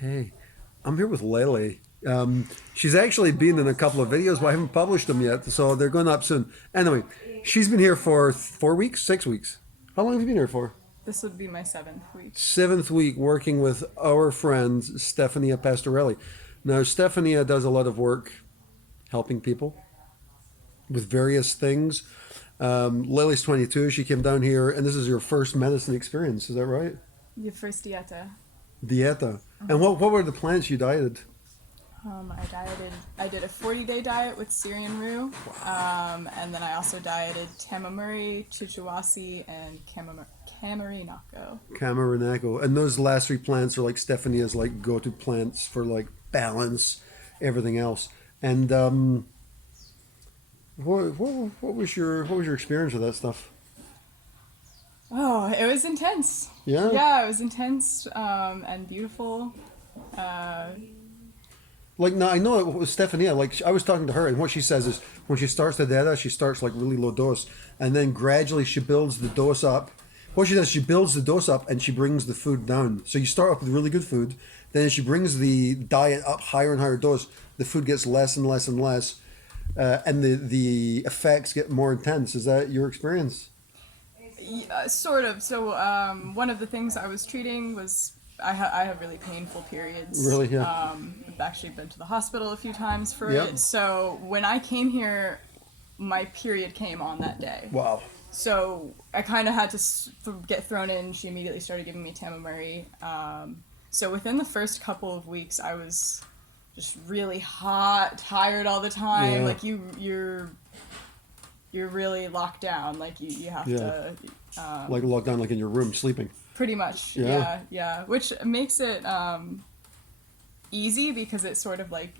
Hey, I'm here with Lele. She's actually been in a couple of videos, but I haven't published them yet, so they're going up soon. Anyway, she's been here for 4 weeks, 6 weeks. How long have you been here for? This would be my seventh week. Seventh week working with our friend Stefania Pastorelli. Now, Stefania does a lot of work helping people with various things. Lele's 22. She came down here, and this is your first medicine experience. Is that right? Your first dieta. Dieta. And what were the plants you dieted? I did a 40-day diet with Syrian rue, and then I also dieted tamamuri, chichuasi, and camarinaco. Camarinaco. And those last three plants are like Stefania's like go-to plants for like balance, everything else. And what was your experience with that stuff? Oh, it was intense. Yeah. Yeah, it was intense and beautiful. Like now, I know it was Stefania. Like I was talking to her, and what she says is when she starts the data, she starts like really low dose, and then gradually she builds the dose up. What she does, she builds the dose up, and she brings the food down. So you start off with really good food, then as she brings the diet up higher and higher dose, the food gets less and less and less, and the effects get more intense. Is that your experience? Yeah, sort of. So one of the things I was treating was I have really painful periods. Really, yeah. I've actually been to the hospital a few times for Yep. it. So when I came here, my period came on that day. Wow. So I kind of had to get thrown in. She immediately started giving me tamamuri. So within the first couple of weeks, I was just really hot, tired all the time. Yeah. Like you're really locked down. Like you have to. Like locked down, like in your room, sleeping. Pretty much, Yeah. yeah. Which makes it easy because it's sort of like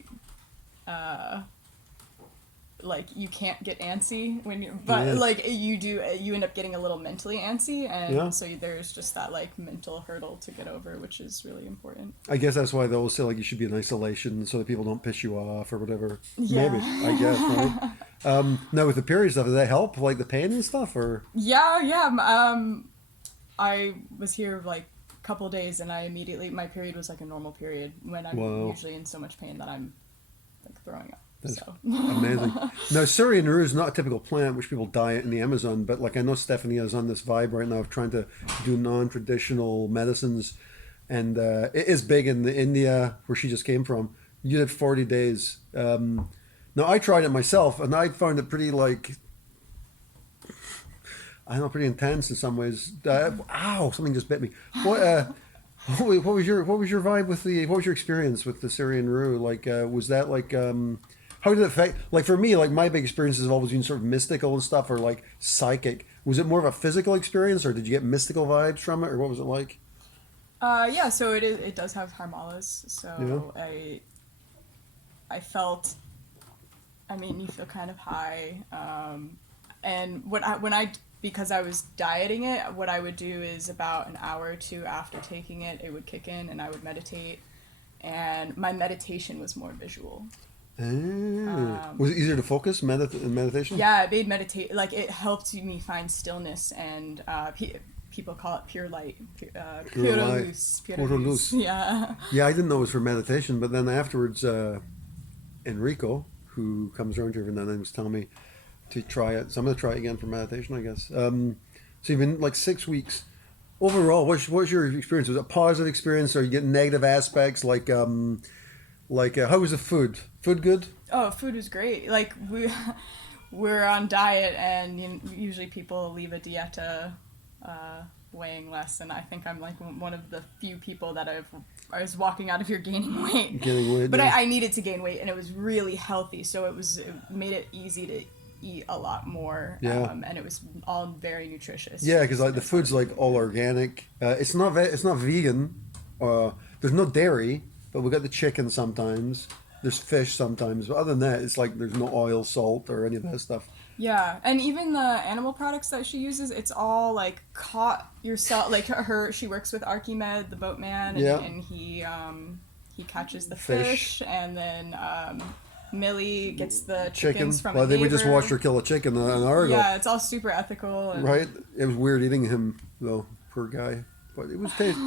you can't get antsy when you, but Yeah. like you end up getting a little mentally antsy, and Yeah. so there's just that like mental hurdle to get over, which is really important. I guess that's why they always say like you should be in isolation so that people don't piss you off or whatever. Yeah. Maybe, I guess, right? Now with the period stuff, does that help? Like the pain and stuff, or? Yeah. I was here like a couple of days, and my period was like a normal period when I'm Wow. usually in so much pain that I'm like throwing up. That's So. amazing. Now, Syrian rue is not a typical plant which people diet in the Amazon, but like I know Stephanie is on this vibe right now of trying to do non-traditional medicines, and it is big in the India where she just came from. You did 40 days. Now I tried it myself, and I found it pretty like I don't know, pretty intense in some ways. Ow! Something just bit me. What was your vibe with what was your experience with the Syrian rue? Like, was that like how did it affect? Like for me, like my big experiences have always been sort of mystical and stuff, or like psychic. Was it more of a physical experience, or did you get mystical vibes from it, or what was it like? Yeah, so it does have harmalas. So Yeah. I felt, I mean, you feel kind of high. And because I was dieting it, what I would do is about an hour or two after taking it, it would kick in and I would meditate. And my meditation was more visual. Was it easier to focus in meditation? Yeah, it made like it helped me find stillness, and people call it pure light. Pure light. Pure luz. Yeah. Yeah, I didn't know it was for meditation, but then afterwards, Enrico, who comes around here every now and then, was telling me to try it. So I'm going to try it again for meditation, I guess. So you've been like 6 weeks. Overall, what's your experience? Was it a positive experience, or you get negative aspects like how was the food? Food good? Oh, food was great. Like we're on diet, and usually people leave a dieta weighing less, and I think I'm like one of the few people that I was walking out of here gaining weight. Gaining weight, But yeah. I needed to gain weight, and it was really healthy, so it made it easy to eat a lot more. Yeah. And it was all very nutritious. Yeah, because like the food's like all organic. It's not vegan. There's no dairy, but we got the chicken sometimes. There's fish sometimes. But other than that, it's like there's no oil, salt, or any of that stuff. Yeah, and even the animal products that she uses, it's all like caught yourself. Like she works with Archimed, the boatman, and, Yeah. and he catches the Fish. fish, and then Millie gets the Chicken. chickens from Well, a they we just neighbor. watched her kill a chicken an hour ago. Yeah, it's all super ethical. And Right? It was weird eating him though. Poor guy. but it was tasty.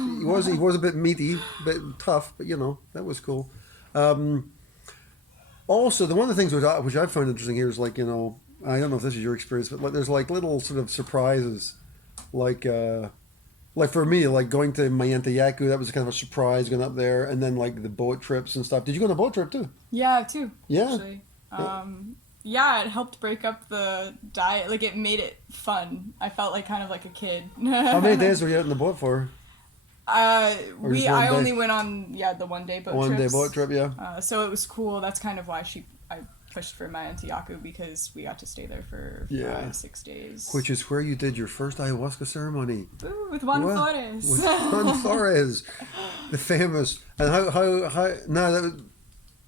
He was a bit meaty, a bit tough, but that was cool. Also, one of the things which I found interesting here is like I don't know if this is your experience, but like there's like little sort of surprises, like for me, like going to Mayenta Yaku, that was kind of a surprise going up there, and then like the boat trips and stuff. Did you go on a boat trip too? Yeah, too. Yeah. Actually. Yeah, it helped break up the diet. Like, it made it fun. I felt like kind of like a kid. How many days were you out in the boat for? I day? only went on the 1 day boat One day trips. boat trip, yeah. So it was cool. That's kind of why I pushed for my Yaku, because we got to stay there for 5-6 days. Which is where you did your first ayahuasca ceremony. Ooh, with Juan Flores. With Juan Flores, the famous. And how now that was,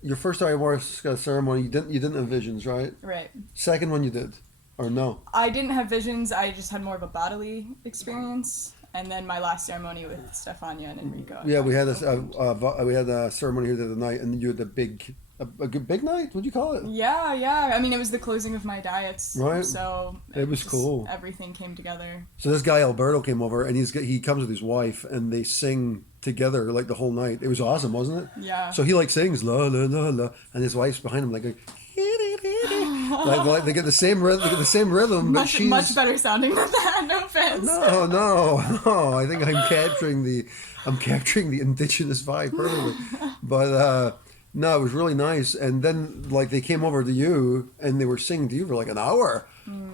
your first ayahuasca ceremony, you didn't have visions, right? Right. Second one you did, or no? I didn't have visions. I just had more of a bodily experience. And then my last ceremony with Stefania and Enrico. Yeah, we had a ceremony here the other night, and you had a good big night. What'd you call it? Yeah. I mean, it was the closing of my diets. Right. So it was cool. Everything came together. So this guy Alberto came over, and he comes with his wife, and they sing together like the whole night. It was awesome, wasn't it? Yeah. So he like sings la la la la, and his wife's behind him like like they get the same rhythm, but she's much better sounding than that. No offense. No. I think I'm capturing the indigenous vibe perfectly. But no, it was really nice. And then like they came over to you and they were singing to you for like an hour.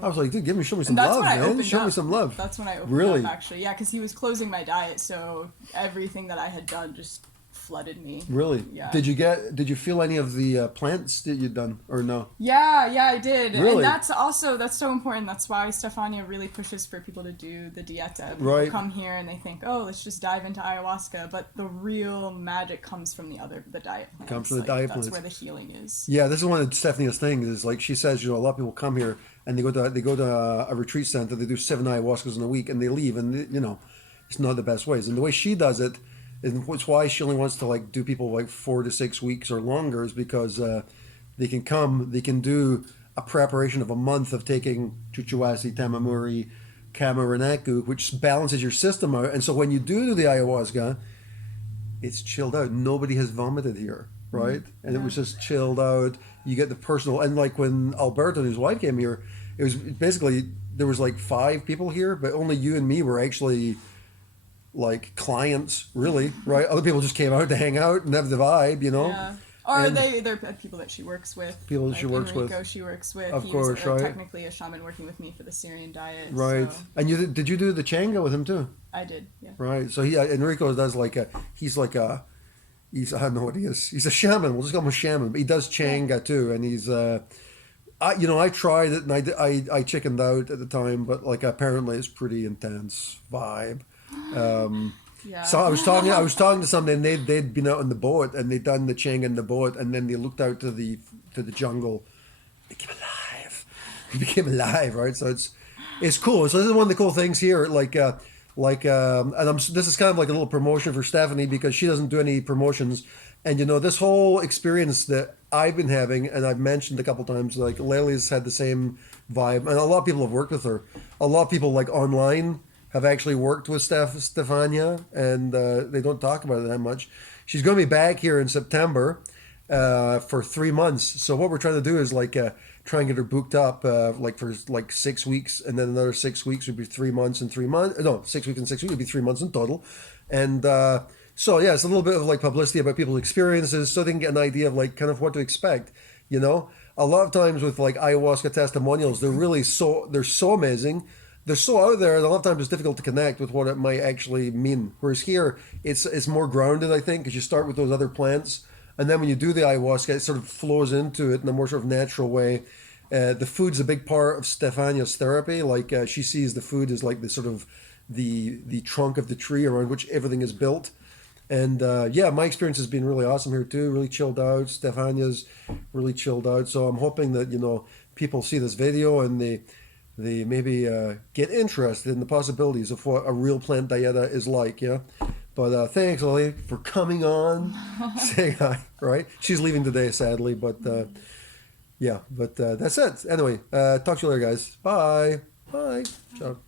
I was like, dude, show me some love, man. Show me some love. That's when I opened up, actually. Yeah, because he was closing my diet, so everything that I had done just flooded me. Really? Yeah. Did you feel any of the plants that you'd done or no? Yeah, I did. Really? And that's so important. That's why Stefania really pushes for people to do the dieta. People Right. come here and they think, oh, let's just dive into ayahuasca, but the real magic comes from the diet plants. Comes from the diet plants. That's where the healing is. Yeah, this is one of Stefania's things. Is like she says, a lot of people come here and they go to a retreat center. They do 7 ayahuascas in a week and they leave, and it's not the best ways. And the way she does it, and it's why she only wants to like do people like 4 to 6 weeks or longer, is because they can do a preparation of a month of taking chuchuasi, tamamuri, kamarinaku, which balances your system out. And so when you do the ayahuasca, it's chilled out. Nobody has vomited here, right? And it was just chilled out. You get the personal, and like when Alberto and his wife came here, it was basically there was like 5 people here, but only you and me were actually like clients, really, right? Other people just came out to hang out and have the vibe, Yeah. Or they're people that she works with. People that she works with. Enrico, she works with. Of He course, was, right. Technically a shaman working with me for the Syrian diet. Right. So And did you do the changa with him too? I did, yeah. Right. So Enrico does he's I don't know what he is. He's a shaman. We'll just call him a shaman. But he does changa too, and he's I tried it and I chickened out at the time, but like apparently it's pretty intense vibe. Yeah. So I was talking to somebody, and they'd been out on the boat and they'd done the chang in the boat, and then they looked out to the jungle. It became alive, right? So it's cool. So this is one of the cool things here, this is kind of like a little promotion for Stephanie, because she doesn't do any promotions, and this whole experience that I've been having, and I've mentioned a couple times, like Lely's had the same vibe, and a lot of people have worked with her. A lot of people like online have actually worked with Stefania, and they don't talk about it that much. She's going to be back here in September for 3 months. So what we're trying to do is try and get her booked up for 6 weeks, and then another 6 weeks would be 3 months and 3 months. No, 6 weeks and 6 weeks would be 3 months in total. And so yeah, it's a little bit of publicity about people's experiences, so they can get an idea of kind of what to expect. A lot of times with ayahuasca testimonials, they're so amazing. They're so out there, and a lot of times it's difficult to connect with what it might actually mean. Whereas here, it's more grounded, I think, because you start with those other plants, and then when you do the ayahuasca, it sort of flows into it in a more sort of natural way. The food's a big part of Stefania's therapy. She sees the food as the sort of the trunk of the tree around which everything is built. And my experience has been really awesome here too. Really chilled out. Stefania's really chilled out. So I'm hoping that people see this video and they maybe get interested in the possibilities of what a real plant dieta is like, yeah? But thanks, Lily, for coming on, saying hi, right? She's leaving today, sadly, but that's it. Anyway, talk to you later, guys. Bye. Bye. Ciao.